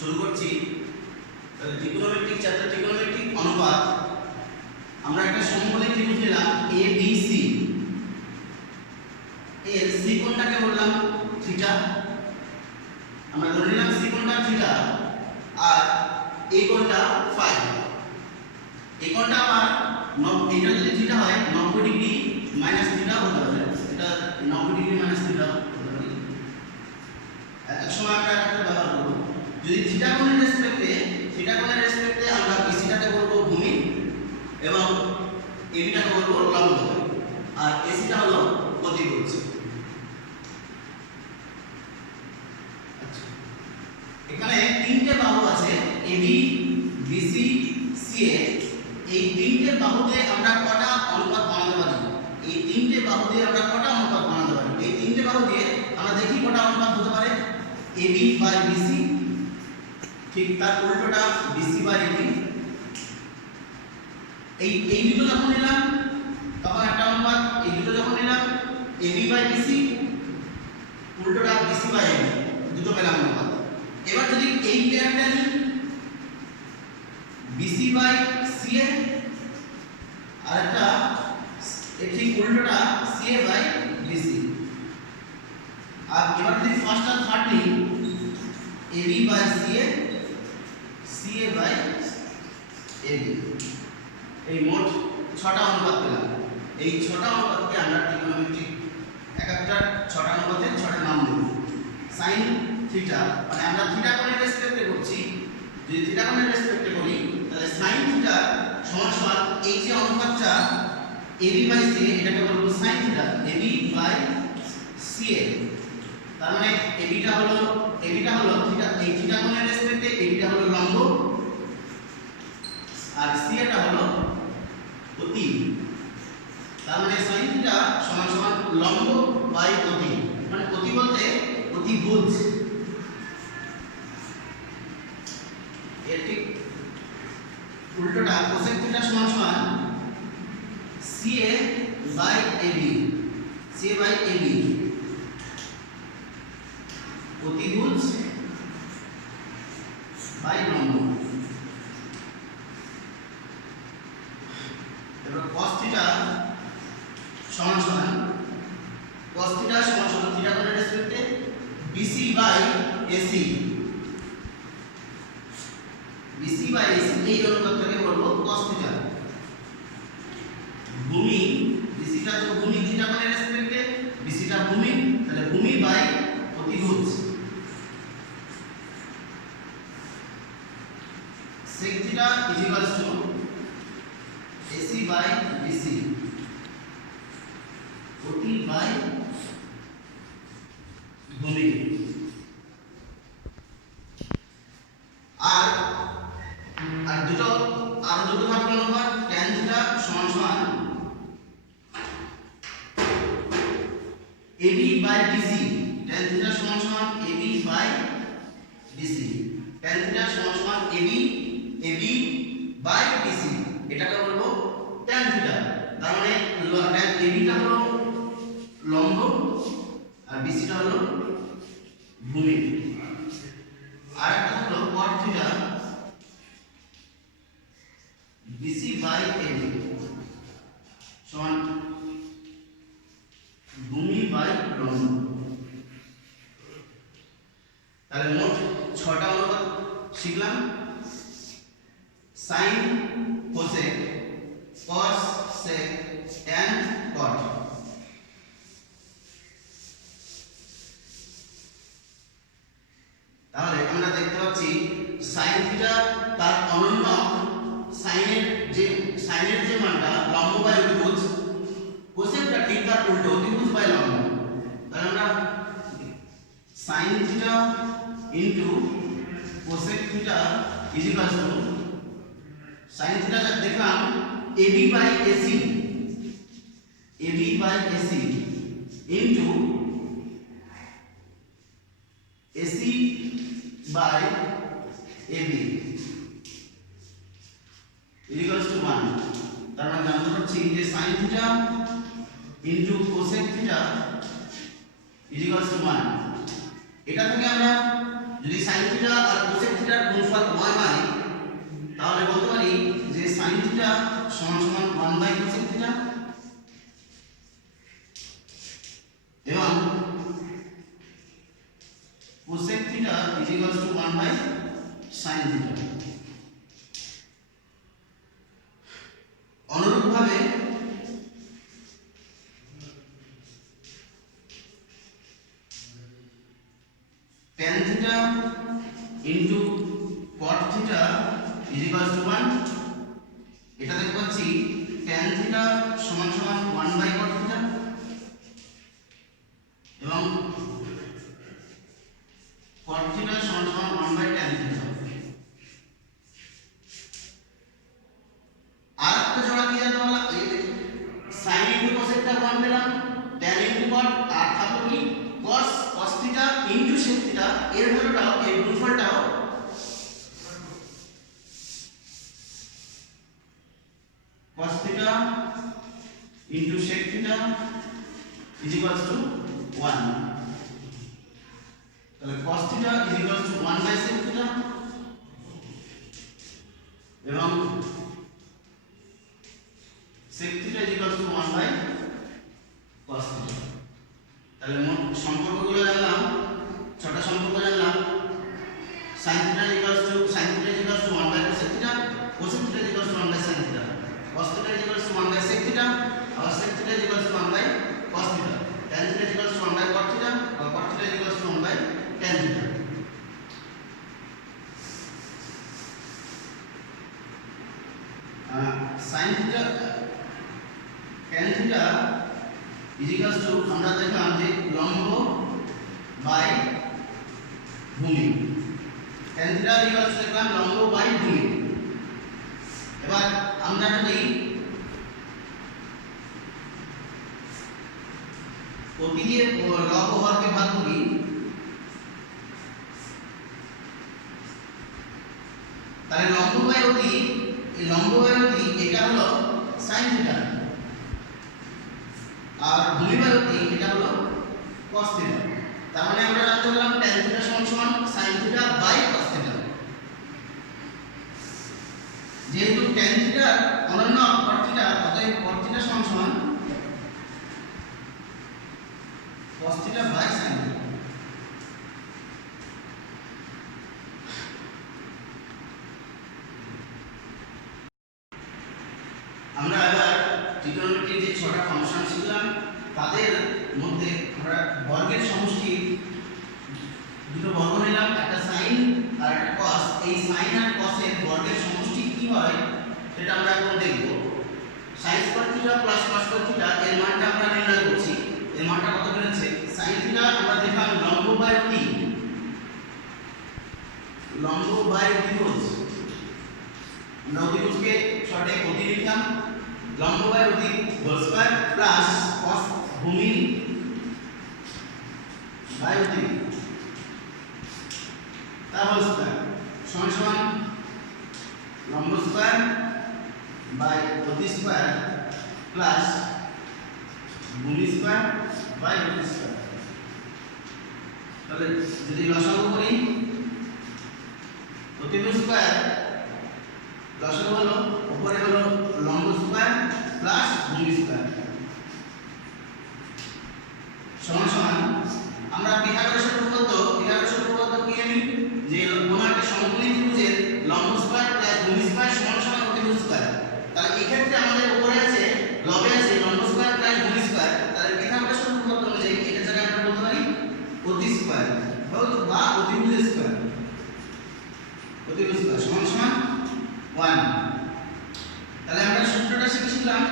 শুরু করছি। তাহলে ত্রিকোণমিতিক চ্যাপ্টার ত্রিকোণমিতিক অনুপাত আমরা একটা সমকোণী ত্রিভুজ নিলাম ABC, এর সি কোণটাকে বললাম থিটা। আমরা ধরে নিলাম সি কোণটা থিটা আর এই কোণটা ফাই। এই কোণটা আমার এটা যদি থিটা হয় 90 ডিগ্রি মাইনাস থিটা হতে পারে, এটা 90 ডিগ্রি মাইনাস থিটা হতে পারে। এক সময় আমরা একটা ব্যবহার করব, যদি থিটা কোণের রেসপেক্টে আমরা বিসিটাকে বলবো ভূমি এবং এবিটাকে বলবো লম্ব আর এসিটা হলো অতিভুজ। আচ্ছা, এখানে তিনটে বাহু আছে এবি, বিসি, সিএ। এই তিনটে বাহুতে আমরা কটা অনুপাত বানাতে পারি? এই তিনটে বাহু দিয়ে আমরা কটা অনুপাত বানাতে পারি? এই তিনটে বাহু দিয়ে আমরা দেখি কটা অনুপাত হতে পারে। এবি বাই বিসি, ঠিক তার উল্টোটা বিসি বাই এবি। এই দুটো যখন নিলাম তখন একটা অনুপাত, এই দুটো যখন নিলাম এবি বাই বিসি, উল্টোটা বিসি বাই এবি, দুটো পেলাম অনুপাত। এবার যদি এই পেয়ারটা নিই বিসি বাই সিএ আর একটা ঠিক উল্টোটা সিএ বাই বিসি। আর এবার যদি ফার্স্ট আর থার্ড নিই AB by CA, CA by AB, এই মোট 6টা অনুপাত পেলাম। এই 6টা অনুপাতকে আমরা ত্রিকোণমিতিক এক একটা 6টা অনুপাতের 6টা নাম দেব। সাইন থিটা মানে আমরা থিটা কোণের রেসপেক্টে করছি, যদি থিটা কোণের রেসপেক্টে করি তাহলে সাইন থিটা সমান সমান এই যে অনুপাতটা এবি বাই সিএ, এটাকে বলবো sine theta, AB by CA. তার মানে এবিটা হলো থিটা, এই থিটা কোণের রেসপেক্টে এবিটা হলো লম্ব আর সিএটা হলো অতি। তার মানে sin থিটা সমান সমান লম্ব বাই অতি, মানে অতি বলতে অতিভুজ। এর ঠিক উল্টোটা cosec থিটা সমান সমান CA by AB, CA by AB, অতিভুজ বাই লম্ব। এবার cos থিটা সমান সমান থিটা কোণের রেসপেক্টে BC by AC, BC by AC এই অনুপাতটাকে বলবো cos থিটা। ভূমি BCটা তো ভূমি থিটা কোণের রেসপেক্টে, BCটা ভূমি, তাহলে ভূমি বাই অতিভুজ। sec theta equals to AC by BC, অতি বাই ভূমি। আর দুটো থাকবে অনুপাত tan থিটা সমান সমান AB by BC, tan theta সমান সমান AB by BC, tan theta সমান সমান AB বাই BC, এটাকে বলবো tan থিটা। তার মানে tan ABটা হলো লম্ব আর BCটা হলো ভূমি। আর একটা হলো cot theta BC by AB সমান ভূমি বাই লম্ব। তাহলে মোট 6টা অনুপাত শিখলাম। sin, cosec, cos, sec, tan, cot। তাহলে আমরা দেখতে পাচ্ছি sin থিটা তার অনন্য সাইনের যে মানটা লম্ব বাই অতিভুজ, কোসেকটা ঠিক তার উল্টো অতিভুজ বাই লম্ব। তাহলে আমরা sin theta into cosec theta is equals to sin theta দেখলাম AB by AC, AB by AC into AC by AB equals to 1। তার মানে জানতে পারছি যে sin theta into cosec theta equals to 1। এটা থেকে আমরা যদি sin থিটা আর cosec থিটার গুণফল 1 হয় তাহলে বলতে পারি যে sin থিটা সমান সমান 1 বাই cosec থিটা এবং cosec theta is equals to 1 by sin theta. অনুরূপভাবে tan theta into cot theta is equals to 1, এটা দেখতে পাচ্ছি tan থিটা সমান সমান 1 বাই cot থিটা এবং cot থিটা সমান সমান 1 বাই tan থিটা। আর একটা জোড়া কি জানতে পারলাম, sin ইনটু cosec টা 1 পেলাম, tan ইনটু cot আর থাকলো কি cos theta into sec theta, এর ভ্যালুটাও এই গুণফলটাও cos theta into sec theta is equals to 1। তাহলে cos theta is equals to 1 by sec theta এবং sec theta is equals to 1 by cos theta. তাহলে মোট সম্পর্কগুলো জানলাম, ছটা সম্পর্ক জানলাম। sin theta is equals to 1 by cosec theta, cosec theta is equals to 1 by sin theta, cos theta is equals to 1 by sec theta, আবার sec theta is equals to 1 by cos theta, tan theta is equals to 1 by cot theta, আর cot theta is equals to 1 by tan theta. sin theta tan theta is equals to আমরা দেখলাম যে লম্ব by ভূমি, tan theta is equals to দেখলাম লম্ব by ভূমি। এবার আমরা যদি অতি দিয়ে লব হরকে ভাগ করি তাহলে লম্ব বাই অতি, এই লম্ব বাই অতি এটা হলো sin থিটা আর ভূমি বাই অতি এটা হলো cos থিটা। তার মানে আমরা জানতে পারলাম tan থিটা সমান সমান sin theta by cos theta. যেহেতু tan থিটা অনন্য cot থিটা, অতএব cot থিটা সমান সমান cos theta by sin theta. আমরা এবার ত্রিকোণমিতির যে ছটা ফাংশন শিখলাম তাদের মধ্যে আমরা বর্গের সমষ্টি দুটো বর্গ নিলাম, একটা sin আর একটা cos। এই sin আর cos এর বর্গের সমষ্টি কি হয় সেটা আমরা এখন দেখব। sin square theta plus cos square theta এর মানটা আমরা নির্ণয় করছি। এর মানটা কত বেরোচ্ছে? sin থিটা আমরা দেখলাম লম্ব বাই অতি, লম্ব বাই অতিভুজ, আমরা অতিভুজকে শর্টে অতি লিখলাম, লম্ব বাই অতি হোল স্কয়ার প্লাস cos ভূমি বাই অতি তার হোল স্কয়ার সমান সমান লম্ব স্কয়ার বাই অতি স্কয়ার প্লাস ভূমি স্কয়ার বাই অতি স্কয়ার। তাহলে যদি লসাগু করি অতিভুজ স্কয়ার লসাগু হলো উপরে হলো লম্ব স্কয়ার প্লাস ভূমি স্কয়ার সমান সমান আমরা পিথাগোরাসের উপপাদ্য কি জানি যে কোনো একটা সমকোণী ত্রিভুজের লম্ব স্কয়ার প্লাস ভূমি স্কয়ার সমান সমান অতিভুজ স্কয়ার। তাহলে এই ক্ষেত্রে আমাদের উপরে আছে লবে আছে লম্ব স্কয়ার প্লাস ভূমি স্কয়ার, তাহলে পিথাগোরাসের উপপাদ্য অনুযায়ী এটা জায়গায় আমরা বলতে পারি অতি স্কয়ার বা অতিভুজ স্কয়ার, অতিভুজ স্কয়ার সমান সমান 1। তাহলে আমরা সূত্রটা শিখেছিলাম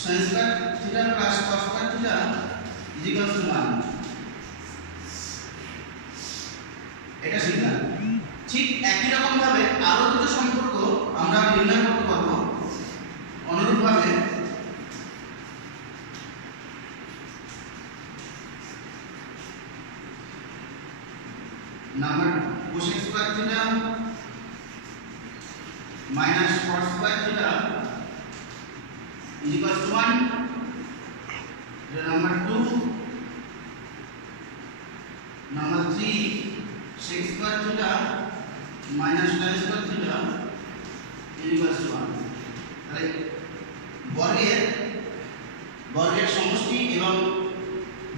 sin square theta plus cos square theta is equal to 1, এটা শিখলাম। ঠিক একই রকম ভাবে আরো দুটো সম্পর্ক আমরা নির্ণয় করতে পারবো অনুরূপ ভাবে। Number cosec square theta minus cot square theta is equal to 1. Number 2, number 3 sec square theta minus tan square theta equals to 1 তাহলে বর্গের সমষ্টি এবং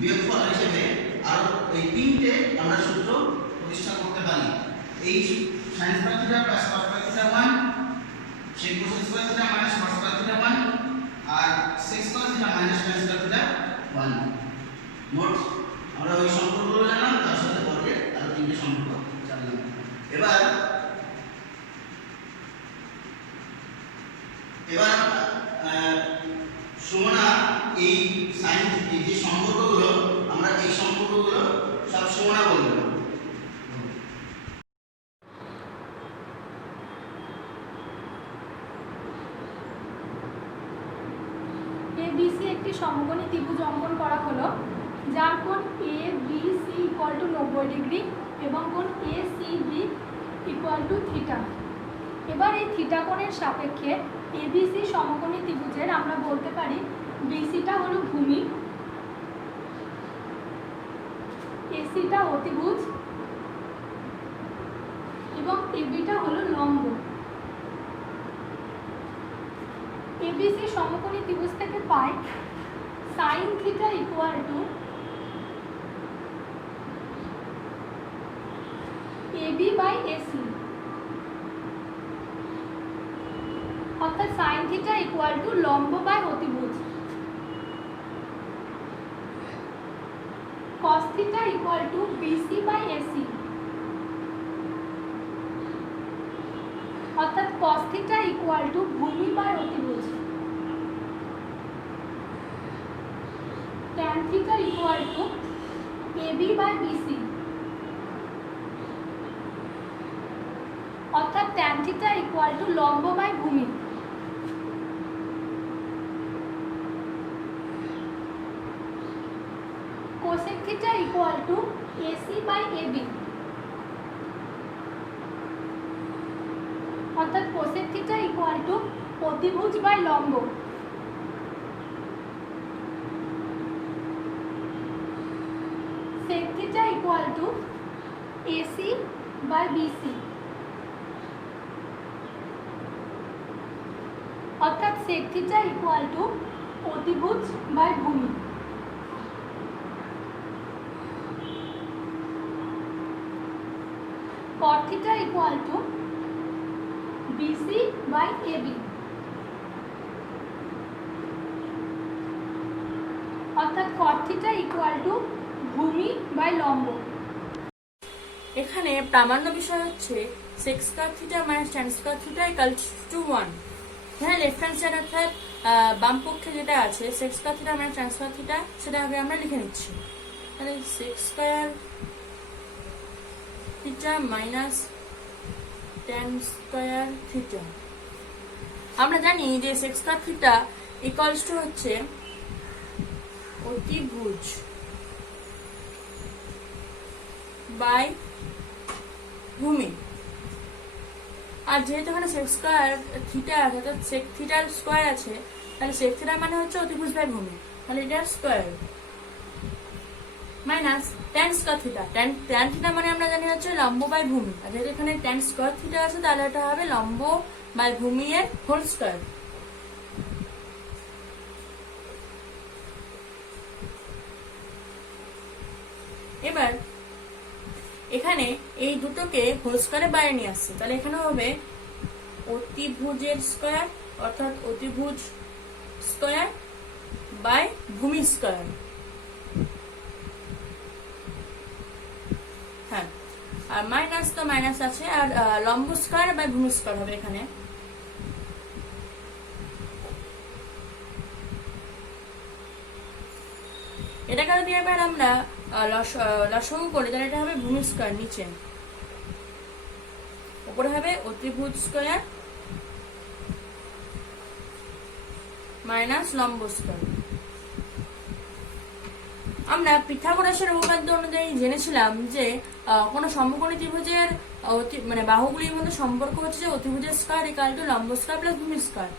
বিয়োগফল হিসেবে আর এই তিনটে আমরা সূত্র প্রতিষ্ঠা করতে পারি। এই sin square theta plus cos square theta 1 sec square theta minus cos square theta 1 আর sec square theta minus tan square theta 1 মোট আমরা ওই সম্পর্কগুলো জানলাম, তার সাথে বর্গের আরো তিনটে সম্পর্ক জানলাম। এবার সুমনা এই সাইন এই যে সম্পর্কগুলো আমরা এই সম্পর্কগুলো সব সুমনা বলবো। ABC একটি সমকোণী ত্রিভুজ অঙ্কন করা হলো, যার কোণ ABC = 90 ডিগ্রি এবং কোণ ACB = থিটা। এবার এই থিটা কোণের সাপেক্ষে ABC সমকোণী ত্রিভুজের আমরা বলতে পারি BCটা হলো ভূমি, ACটা অতিভুজ এবং ABটা হলো লম্ব। ABC সমকোণী ত্রিভুজ থেকে পাই sin theta = AB/AC, অর্থাৎ sin theta = লম্ব বাই অতিভুজ। cos theta = BC/AC, অর্থাৎ cos theta = ভূমি বাই অতিভুজ। tan theta = AB/BC, অর্থাৎ tan theta = লম্ব বাই ভূমি। cosec theta = AC/AB, অর্থাৎ cosec theta = অতিভুজ বাই লম্ব। sec theta = AC/BC, অর্থাৎ sec theta = অতিভুজ বাই ভূমি। cot theta = BC/AB, অর্থাৎ cot theta = ভূমি বাই লম্ব। এখানে প্রামাণ্য বিষয় হচ্ছে sec square theta minus tan square theta = 1। এখানে লেফট হ্যান্ড সাইড অর্থাৎ বাম পক্ষে যেটা আছে sec square theta minus tan square theta সেটা আগে আমরা লিখে নিচ্ছি। তাহলে sec square theta minus tan square theta, আমরা জানি যে sec square theta = হচ্ছে অতিভুজ বাই ভূমি। আর যেহেতু এখানে sec square theta আছে অর্থাৎ sec theta স্কয়ার আছে, তাহলে sec theta মানে হচ্ছে অতিভুজ বাই ভূমি, তাহলে এটার square minus tan square theta। tan theta মানে আমরা জানি হচ্ছে লম্ব বাই ভূমি, আর যেহেতু এখানে tan square theta আছে তাহলে এটা হবে লম্ব বাই ভূমি এর হোল স্কয়ার। এবার এখানে এই দুটোকে হোল স্কয়ারে বাইরে নিয়ে আসছে, তাহলে এখানে হবে অতিভুজের স্কয়ার অর্থাৎ অতিভুজ স্কয়ার বাই ভূমি স্কয়ার। হ্যাঁ, আর মাইনাস তো মাইনাস আছে, আর লম্ব স্কয়ার বাই ভূমি স্কয়ার হবে এখানে। এটাকে যদি এবার আমরা লসাগু করি তাহলে এটা হবে ভূমি স্কয়ার, নিচে উপরে হবে অতিভুজ স্কয়ার মাইনাস লম্ব স্কয়ার। আমরা পিথাগোরাসের উপপাদ্য অনুযায়ী জেনেছিলাম যে কোন সমকোণী ত্রিভুজের মানে বাহুগুলির মধ্যে সম্পর্ক হচ্ছে যে অতিভুজের স্কয়ার = লম্ব স্কয়ার প্লাস ভূমি স্কয়ার।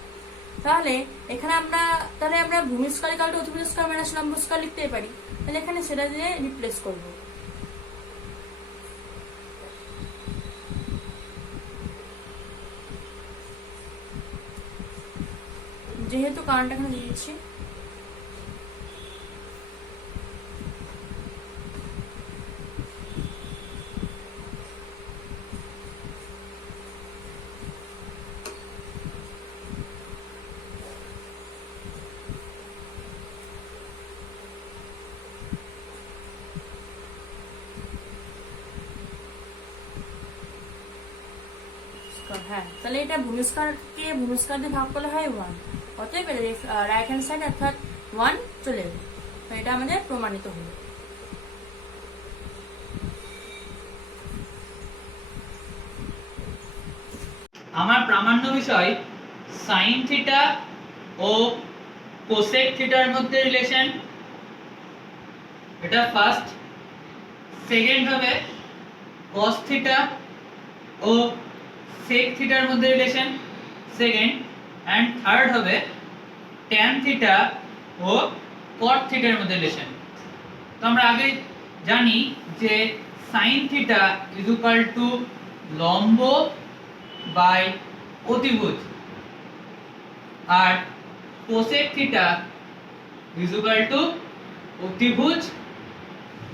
তাহলে এখানে আমরা ভূমি স্কয়ার = অতিভুজ স্কয়ার মাইনাস লম্ব স্কয়ার লিখতে পারি। তাহলে এখানে সেটা দিয়ে রিপ্লেস করব। যেহেতু কারেন্ট এখানে দিয়ে দিচ্ছি, হ্যাঁ, তাহলে এটা ভূমিস্কারকে ভূমিস্কার দিয়ে ভাগ করলে হয় 1, অতএব রাইট হ্যান্ড সাইড অর্থাৎ 1 চলে যাবে। তো এটা আমাদের প্রমাণিত হলো। আমার প্রামাণ্য বিষয় সাইন থিটা ও কোসেক থিটার মধ্যে রিলেশন, এটা ফার্স্ট। সেকেন্ড হবে কস থিটা ও সেক থিটার মধ্যে রিলেশন, সেকেন্ড। অ্যান্ড থার্ড হবে ট্যান থিটা ও কট থিটার মধ্যে রিলেশন। তো আমরা আগে জানি যে sine theta is equal to লম্ব বাই অতিভুজ, আর cosec theta is equal to অতিভুজ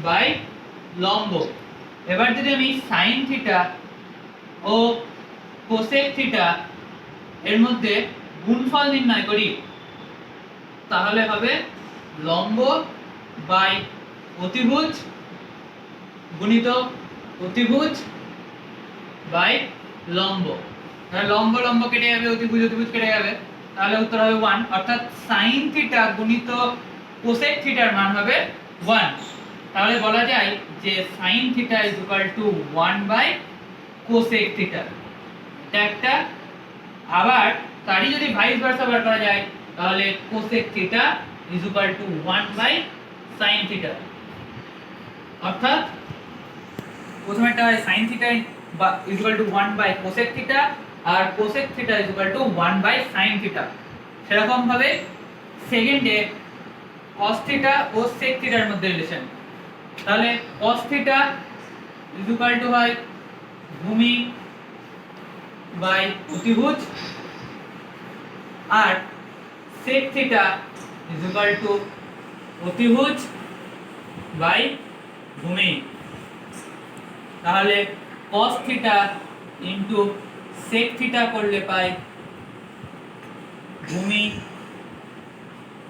বাই লম্ব। এবার যদি আমি সাইন থিটা ও কোসেক থিটা এর মধ্যে গুণফল নির্ণয় করি, তাহলে হবে লম্ব বাই অতিভুজ গুণিত অতিভুজ বাই লম্ব। তাহলে লম্ব লম্ব কেটে যাবে, অতিভুজ অতিভুজ কেটে যাবে, তাহলে উত্তর হবে 1। অর্থাৎ সাইন থিটা গুণিত কোসেক থিটার মান হবে 1। তাহলে বলা যায় যে sine theta is equal to 1 by cosec theta. এটা একটা। আবার তারই যদি ভাইস ভার্সা বার করা যায়, তাহলে cosec theta is equal to 1 by sine theta. অর্থাৎ প্রথমে একটা হয় sine theta is equal to 1 by cosec theta, আর cosec theta is equal to 1 by sine theta. সেরকম ভাবে সেকেন্ডে cos থিটা ও sec থিটার মধ্যে রিলেশন। তাহলে cos theta is equal two হয় ভূমি বাই অতিভুজ, আর sec theta is equal to অতিভুজ বাই ভূমি। তাহলে cos theta into sec theta করলে পাই ভূমি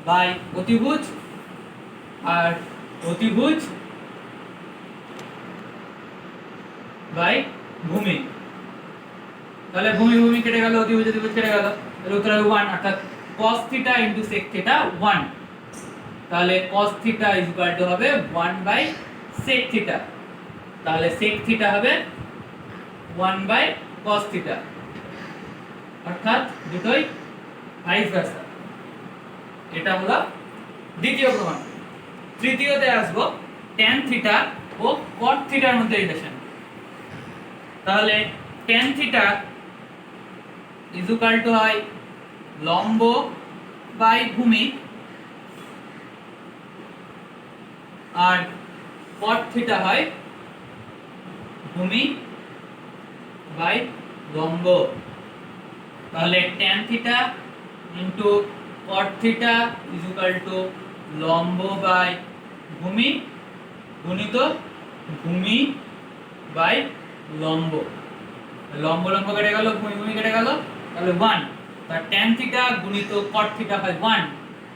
বাই অতিভুজ, আর অতিভুজ বাই ভূমি। তাহলে ভূমি ভূমি কেটে গেল, অতিভুজ অতিভুজ কেটে গেল, তাহলে উত্তর হবে 1। অর্থাৎ cos theta into sec theta 1। তাহলে cos theta is equal two হবে 1 বাই sec থিটা। তাহলে sec থিটা হবে 1 বাই cos থিটা। অর্থাৎ দুটোই ভাইস ভার্সা। এটা হলো দ্বিতীয় প্রমাণ। তৃতীয়তে আসবো tan থিটা ও cot থিটার মধ্যে রিলেশন। তাহলে tan theta is equal two হয় লম্ব বাই ভূমি, আর cot থিটা হয় ভূমি বাই লম্ব। তাহলে tan theta into cot theta is equal to লম্ব বাই ভূমি গুণিত ভূমি বাই লম্ব। লম্ব লম্ব কেটে গেল, ভূমি ভূমি কেটে গেল, তাহলে 1। তার tan থিটা গুণিত cot থিটা হয় 1।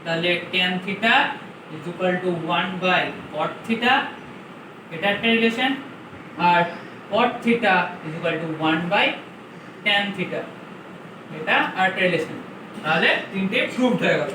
তাহলে tan theta is equal to 1 by cot theta, এটা একটা রিলেশন। আর cot theta is equal to 1 by tan theta, এটা আরেকটা রিলেশন। তাহলে তিনটে প্রুভড হয়ে গেল।